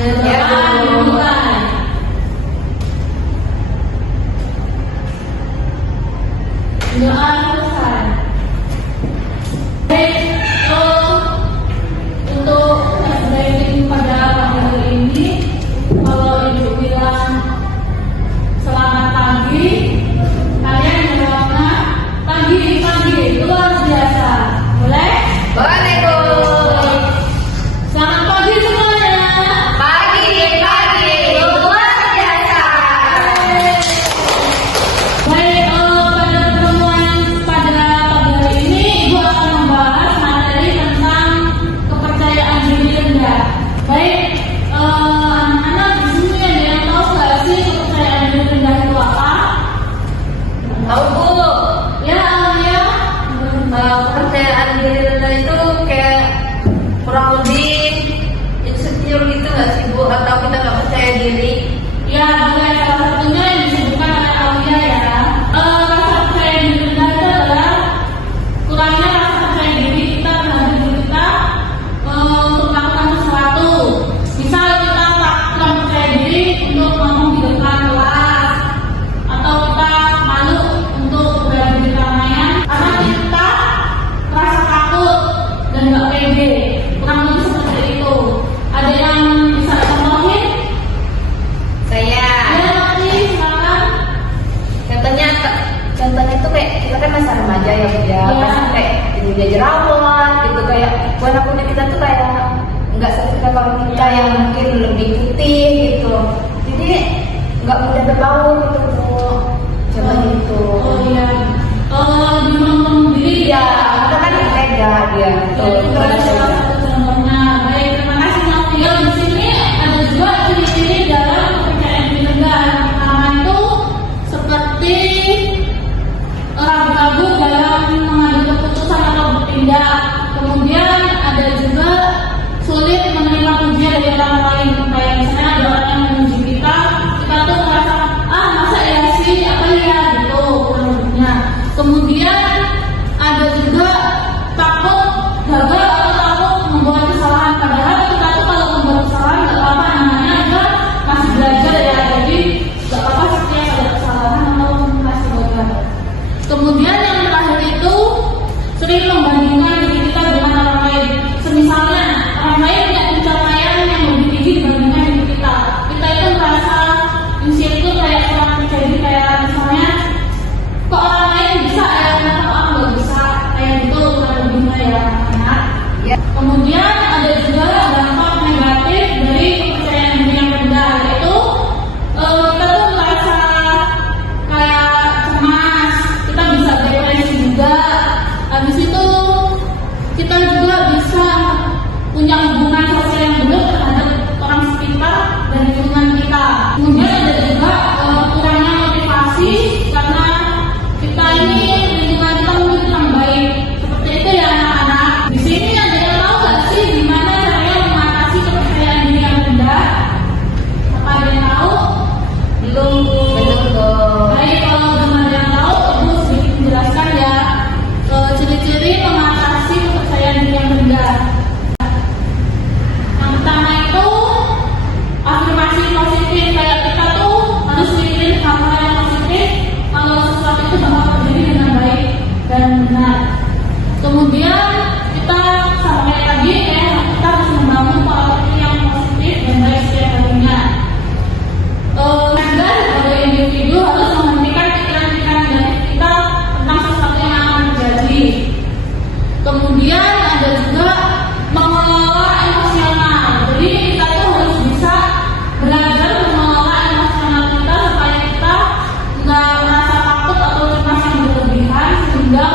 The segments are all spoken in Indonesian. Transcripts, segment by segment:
Ya, dimulai. Doa selesai. Baik, untuk briefing pada hari ini, kalau Ibu bilang selamat pagi, kalian jawabnya pagi, luar biasa. Boleh? Boleh, Bu. Selamat pagi semuanya. Pagi, luar biasa. Baik, pada pertemuan pada pagi hari ini, Ibu akan membahas materi tentang kepercayaan diri rendah. Baik, anak-anak di sini ada yang tahu nggak sih kepercayaan diri rendah itu apa? Tahu, Bu. Ya, ya. Kepercayaan diri rendah itu kayak kurang lebih insecure gitu nggak sih, Bu? Atau kita nggak percaya diri? Ya, boleh. Salah satunya yang disebutkan oleh Aulia ya. Rasa percaya diri rendah itu adalah kurangnya rasa percaya diri kita terhadap diri kita untuk melakukan sesuatu. Misal kita kurang percaya diri untuk ngomong di depan kelas, atau kita malu untuk berada di keramaian karena kita merasa takut dan nggak pede. Kurang lebih seperti itu. Ada yang bisa contohin? Saya. Ya, nanti silakan. Contohnya tuh kayak kita kan masa remaja ya, Bu, ya. Iya. Pasti kayak dia jerawat gitu, kayak warna kulit kita tuh kayak nggak seperti kalau kita yang mungkin lebih putih gitu. Jadi nggak mudah berbau gitu, Bu. Coba gitu. Oh iya. Memang diri Iya, ya. kita kan beda dia. Itu adalah salah satu contohnya. Baik, terima kasih Naulia. Di sini ada juga ciri-ciri dalam kepercayaan diri rendah. Yang pertama itu seperti ragu-ragu dalam mengambil keputusan atau bertindak. Kemudian ada juga sulit menerima pujian dari orang lain. Kayak misalnya ada orang yang memuji kita tuh merasa masa ya sih, apa ya gitu kurang lebihnya. Kemudian ada juga takut gagal atau takut membuat kesalahan. Padahal kita tuh kalau membuat kesalahan nggak apa-apa, namanya juga masih belajar ya, jadi nggak apa-apa setiap ada kesalahan atau masih gagal. Kemudian yang terakhir itu sering membandingkan diri kita dengan orang lain. Semisalnya orang lain punya pencapaian yang lebih tinggi dibandingkan diri kita. Kita itu merasa insecure, kayak kurang percaya diri, kayak misalnya kok orang lain bisa ya, kenapa kok aku nggak bisa, kayak gitu kurang lebihnya ya. Ya. Kemudian ada juga dampak negatif dari kepercayaan diri yang rendah, yaitu kita tuh merasa kayak cemas, kita bisa depresi juga. Habis itu kita juga bisa punya hubungan sosial yang buruk terhadap orang sekitar dan lingkungan kita. Kemudian ada juga kurangnya motivasi karena kita ini lingkungan kita mungkin kurang baik. Seperti itu ya anak-anak. Di sini ada yang tahu nggak sih gimana caranya mengatasi kepercayaan diri yang rendah? Apa ada yang tahu? Belum, Bu. Baik, kalau belum ada yang tahu, Ibu sedikit menjelaskan ya ciri-ciri mengatasi kepercayaan diri yang rendah. Yang pertama itu afirmasi positif, kayak kita tuh harus mikirin hal-hal yang positif kalau sesuatu itu bakal terjadi dengan baik dan benar. Kemudian kita sama kayak tadi, kita harus membangun pola pikir yang positif dan baik setiap harinya. Anda sebagai individu harus menghentikan pikiran-pikiran negatif kita tentang sesuatu yang akan terjadi. Kemudian ada juga mengelola emosional. Jadi kita tuh harus bisa belajar mengelola emosional kita supaya kita nggak merasa takut atau cemas yang berlebihan sehingga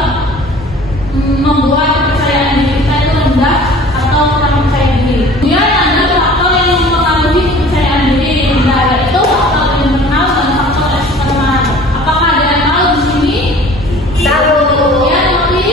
membuat kepercayaan diri kita itu rendah atau kurang percaya diri. Kemudian ada faktor yang mempengaruhi kepercayaan diri rendah, yaitu faktor internal dan faktor eksternal. Apakah ada yang tahu di sini? Tahu. Ya, tapi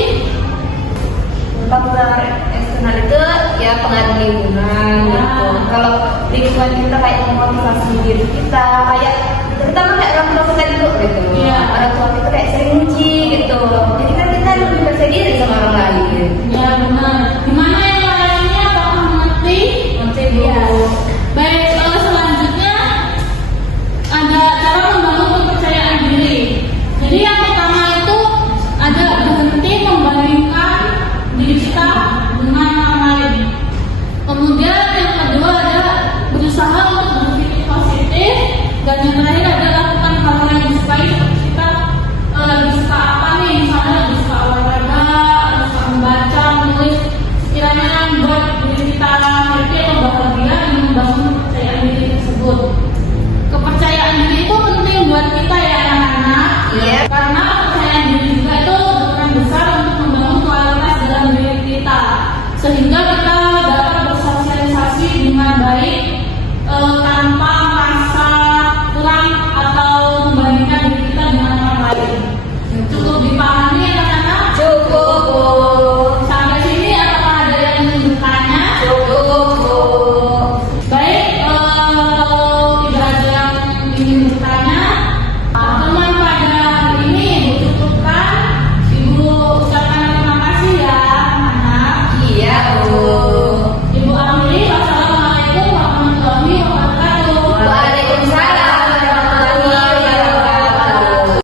Faktor eksternal itu ya pengaruh lingkungan gitu. Kalau lingkungan kita kayak memotivasi diri kita, kayak terutama kayak orang tua kita dulu gitu. Iya. Orang tua kita kayak sering muji gitu. Jadi kan kita lebih percaya diri sama orang lain. ya benar. Gimana yang lainnya? Apakah mengerti? Maksudnya Baik. sehingga kita